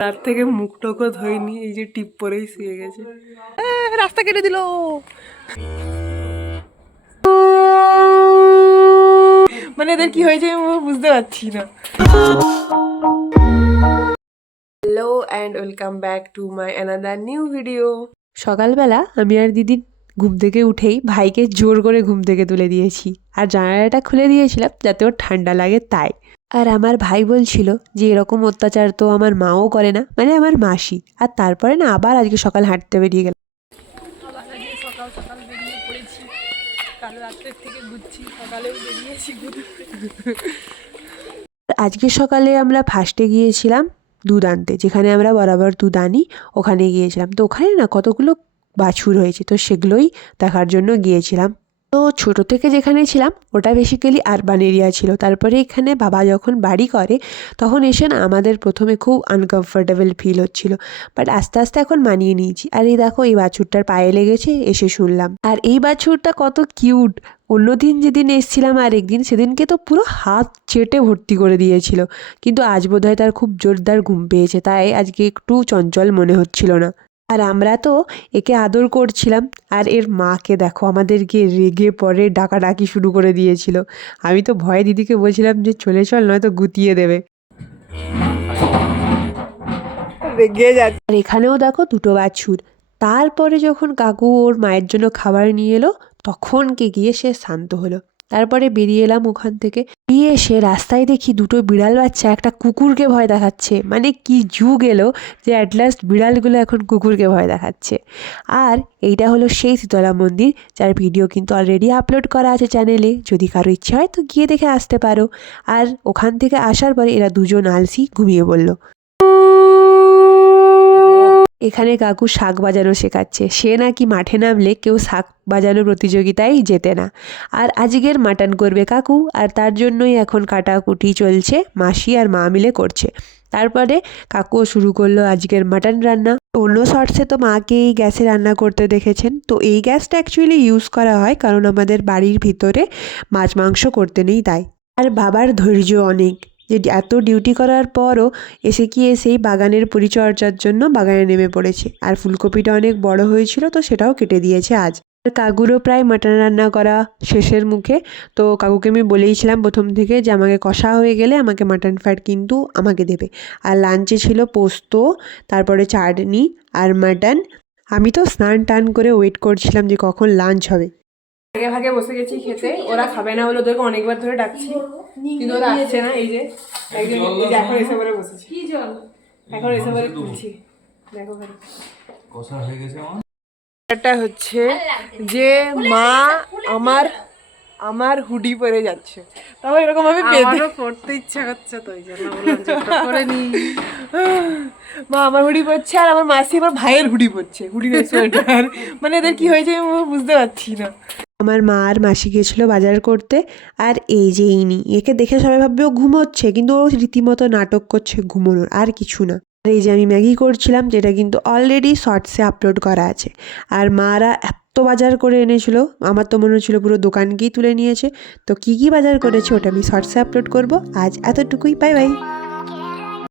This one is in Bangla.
তার থেকে মুখটুকো ধোয়নি, এই যে টিপ পরেই শুয়ে গেছে। রাস্তা কেটে দিল। মানে এদের কি হয়েছে আমি বুঝতে পারছি না। Hello and welcome back to my another new video. সকালবেলা আমি আর দিদি ঘুম থেকে উঠেই ভাইকে জোর করে ঘুম থেকে তুলে দিয়েছি, আর জানালাটা খুলে দিয়েছিলাম যাতে ওর ঠান্ডা লাগে তাই। আর আমার ভাই বলছিল যে এরকম অত্যাচার তো আমার মাও করে না, মানে আমার মাসি। আর তারপরে না আবার আজকে সকাল হাঁটতে বেরিয়ে গেল। সকাল সকাল বেরিয়ে পড়েছি, কাল রাত্রের থেকে ঘুরছি, সকালেও বেরিয়েছি। আজকে সকালে আমরা ফার্স্টে গিয়েছিলাম দুধ আনতে, যেখানে আমরা বরাবর দুধ আনি ওখানে গিয়েছিলাম। তো ওখানে না কতগুলো বাছুর হয়েছে, তো সেগুলোই দেখার জন্য গিয়েছিলাম। তো ছোটো থেকে যেখানে ছিলাম ওটা বেসিক্যালি আরবান এরিয়া ছিল। তারপরে এখানে বাবা যখন বাড়ি করে তখন এসে না আমাদের প্রথমে খুব আনকমফোর্টেবল ফিল হচ্ছিল, বাট আস্তে আস্তে এখন মানিয়ে নিয়েছি। আর এই দেখো এই বাছুরটার পায়ে লেগেছে, এসে শুনলাম। আর এই বাছুরটা কত কিউট। অন্যদিন যেদিন এসছিলাম আর একদিন, সেদিনকে তো পুরো হাত চেটে ভর্তি করে দিয়েছিল, কিন্তু আজ বোধহয় তার খুব জোরদার ঘুম পেয়েছে, তাই আজকে একটু চঞ্চল মনে হচ্ছিল না। আর আমরা তো একে আদর করছিলাম, আর এর মাকে দেখো আমাদেরকে রেগে পরে ডাকাডাকি শুরু করে দিয়েছিল। আমি তো ভয়ে দিদিকে বলছিলাম যে চলে চল, নয়তো গুতিয়ে দেবে। রেগে যাচ্ছে। আর এখানেও দেখো দুটো বাছুর। তারপরে যখন কাকু ওর মায়ের জন্য খাবার নিয়ে এলো তখন গিয়ে সে শান্ত হলো। তারপরে বেরিয়ে এলাম ওখান থেকে। বেরিয়ে এসে রাস্তায় দেখি দুটো বিড়াল বাচ্চা একটা কুকুরকে ভয় দেখাচ্ছে। মানে কি যুগ এলো যে অ্যাট লাস্ট বিড়ালগুলো এখন কুকুরকে ভয় দেখাচ্ছে। আর এইটা হলো সেই শীতলা মন্দির, যার ভিডিও কিন্তু অলরেডি আপলোড করা আছে চ্যানেলে, যদি কারো ইচ্ছা হয় তো গিয়ে দেখে আসতে পারো। আর ওখান থেকে আসার পরে এরা দুজন আলসি ঘুমিয়ে পড়লো। এখানে কাকু শাঁখ বাজানো শেখাচ্ছে। সে নাকি মাঠে নামলে কেউ শাঁখ বাজানো প্রতিযোগিতায় জেতে না। আর আজকের মাটন করবে কাকু, আর তার জন্যই এখন কাটাকুটি চলছে, মাসি আর মা মিলে করছে। তারপরে কাকুও শুরু করলো আজকের মাটন রান্না। অন্য শর্টসে তো মাকে এই গ্যাসে রান্না করতে দেখেছেন। তো এই গ্যাসটা অ্যাকচুয়ালি ইউজ করা হয় কারণ আমাদের বাড়ির ভিতরে মাছ মাংস করতে নেই তাই। আর বাবার ধৈর্য অনেক, যে এত ডিউটি করার পরও এসেই বাগানের পরিচর্যার জন্য বাগানে নেমে পড়েছে। আর ফুলকপিটা অনেক বড় হয়েছিল, তো সেটাও কেটে দিয়েছে আজ। আর কাকুরও প্রায় মাটন রান্না করা শেষের মুখে। তো কাকুকে আমি বলেইছিলাম প্রথম থেকে যে আমাকে কষা হয়ে গেলে আমাকে মাটন ফ্যাট কিন্তু আমাকে দেবে। আর লাঞ্চে ছিল পোস্ত, তারপরে চাটনি আর মাটন। আমি তো স্নান টান করে ওয়েট করছিলাম যে কখন লাঞ্চ হবে। ভাগে ভাগে বসে গেছি খেতে। ওরা খাবে না বলে ওদেরকে অনেকবার ধরে ডাকছি, কিন্তু ওরা আসছে না। এই যে একজন এখন এসে পরে বসেছে, এখন এসে পরে তুলছি। দেখো কষা হয়ে গেছে। এটা হচ্ছে যে মা আমার হুডি পরে যাচ্ছে, তাও এরকম ভাবে আমারও পড়তে ইচ্ছা করছে, তো ওই জন্য বললাম যে পরে নি। মা আমার হুডি পরছে আর আমার মাসি আমার ভাইয়ের হুডি পরছে, হুডি সোয়েটার। মানে এদের কি হয়েছে আমি বুঝতে পারছি না। আমার মা আর মাসি গেছিলো বাজার করতে, আর এই যে ইনি, একে দেখে সবাই ভাববে ও ঘুমোচ্ছে, কিন্তু ও রীতিমতো নাটক করছে ঘুমোনোর, আর কিছু না। আর এই যে আমি ম্যাগি করছিলাম, যেটা কিন্তু অলরেডি শর্টসে আপলোড করা আছে। আর মারা এত বাজার করে এনেছিল, আমার তো মনে হচ্ছিলো পুরো দোকানকেই তুলে নিয়েছে। তো কী কী বাজার করেছে ওটা আমি শর্টসে আপলোড করবো। আজ এতটুকুই, বাই বাই।